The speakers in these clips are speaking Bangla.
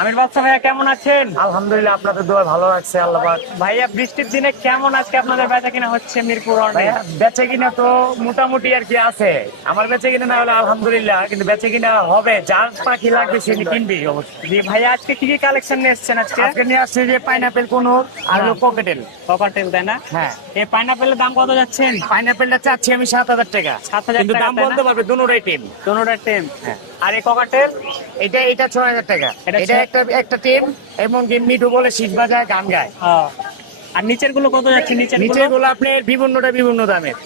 আমির বাদশা ভাইয়া কেমন আছেন? আলহামদুলিল্লাহ, আপনাদের দোয়া ভালো লাগছে আল্লাহ পাক। ভাইয়া বৃষ্টির দিনে কেমন আজকে আপনাদের বেচা কিনা হচ্ছে মিরপুর অনেক? ভাইয়া বেচে কিনা তো মোটামুটি আর কি আছে। আমার বেচে কিনা না হলে আলহামদুলিল্লাহ, কিন্তু বেচে কিনা হবে, যার পাখি লাগবে সে কিনবি অবশ্যই। জি ভাইয়া, আজকে কি কি কালেকশন নিয়ে এসেছেন আজকে? আজকে নিয়ে আসছে যে পাইনাপেল কোন আর হ্যাঁ। ককেটেল। ককাটেল তাই না? হ্যাঁ, এই পাইনাপেলের দাম কত যাচ্ছেন? পাইনাপেলটা চাচ্ছি আমি 7,000 টাকা। 7,000 কিন্তু টাকা, দাম তাই না? বলতে পারবে দুটোটাই টিম। দোনোটা টেম। হ্যাঁ। আর এই ককাটেল? এটা 6,000 টাকা। এটা এটা একটা টিম, এবং কি মিঠু বলে শীত বাজায় গান গায়। আর নিচের গুলো কত যাচ্ছে? নিচের নিচে গুলো গুলো আপনার বিভিন্ন দামের।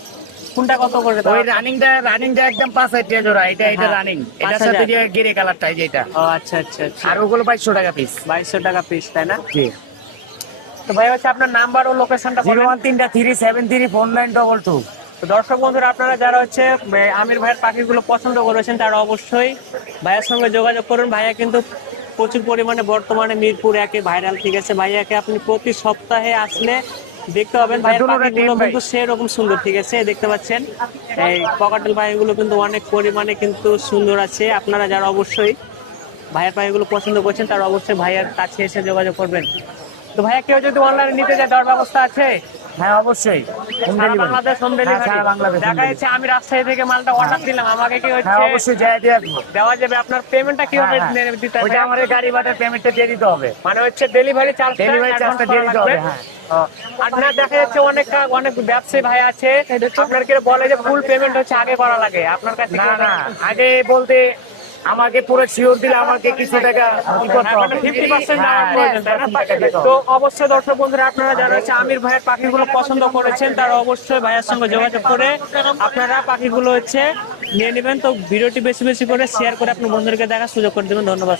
কোনটা কত করে? ওই রানিংটা একদম 5,000 টাকা জোড়া। এটা হ্যাঁ, রানিং, এটার 5,000 সাথে যে গিরে কালারটা যেটা। ও আচ্ছা আচ্ছা আচ্ছা। আর ওগুলো 2,200 টাকা পিস। 2200 টাকা পিস, তাই না? জি। তো ভাই হচ্ছে আপনার নাম্বার ও লোকেশনটা বলেন। 013373492। তো দর্শক বন্ধুরা, আপনারা যারা হচ্ছে আমির ভাইয়ের পাখিগুলো পছন্দ করেছেন তারা অবশ্যই ভাইয়ের সঙ্গে যোগাযোগ করুন। ভাইয়া কিন্তু প্রচুর পরিমাণে বর্তমানে মিরপুর একে ভাইরাল, ঠিক আছে? ভাইয়াকে আপনি প্রতি সপ্তাহে আসলে দেখতে পাবেন। ভাইয়ের পাখিগুলো কিন্তু সেরকম সুন্দর, ঠিক আছে? দেখতে পাচ্ছেন এই ককাটেল পাখিগুলো কিন্তু অনেক পরিমাণে কিন্তু সুন্দর আছে। আপনারা যারা অবশ্যই ভাইয়ের পাখিগুলো পছন্দ করছেন তারা অবশ্যই ভাইয়ের কাছে এসে যোগাযোগ করবেন। তো ভাইয়া কেউ যদি অনলাইনে নিতে যায় দেওয়ার ব্যবস্থা আছে? হ্যাঁ, অবশ্যই। সারা বাংলাদেশ হোম হ্যাঁ, সারা বাংলাদেশ ডেলিভারি। দেখা যাচ্ছে আমি রাজশাহী থেকে মালটা অর্ডার দিলাম, আমাকে কি হ্যাঁ, হচ্ছে অবশ্যই যাই দিয়ে আসবো। দেওয়া যাবে? আপনার পেমেন্টটা কিভাবে দিতে হবে? ওইটা আমাদের গাড়ি ভাড়ার পেমেন্টটা দিয়ে দিতে হবে। মানে হচ্ছে ডেলিভারি চার্জটা দিয়ে দিতে হবে। হ্যাঁ। আর না, দেখা যাচ্ছে অনেক ব্যবসায়ী ভাই আছে আপনাকে বলে যে ফুল পেমেন্ট হচ্ছে আগে করা লাগে, আপনার কাছে না কি না, আগে বলতে আমাকে পুরো শিওর দিলে আমাকে কিছু টাকা ই করতে মানে হবে। 50% হ্যাঁ, দেওয়ার প্রয়োজন, তাই না? 50% টাকা দিতে তো হবে। অবশ্যই দর্শক বন্ধুরা, আপনারা যারা হচ্ছে আমির ভাইয়ের পাখিগুলো পছন্দ করেছেন তারা অবশ্যই ভাইয়ের সঙ্গে যোগাযোগ করে আপনারা পাখিগুলো হচ্ছে নিয়ে নেবেন। তো ভিডিওটি বেশি বেশি করে শেয়ার করে আপনার বন্ধুদেরকে দেখার সুযোগ করে দেবেন। ধন্যবাদ।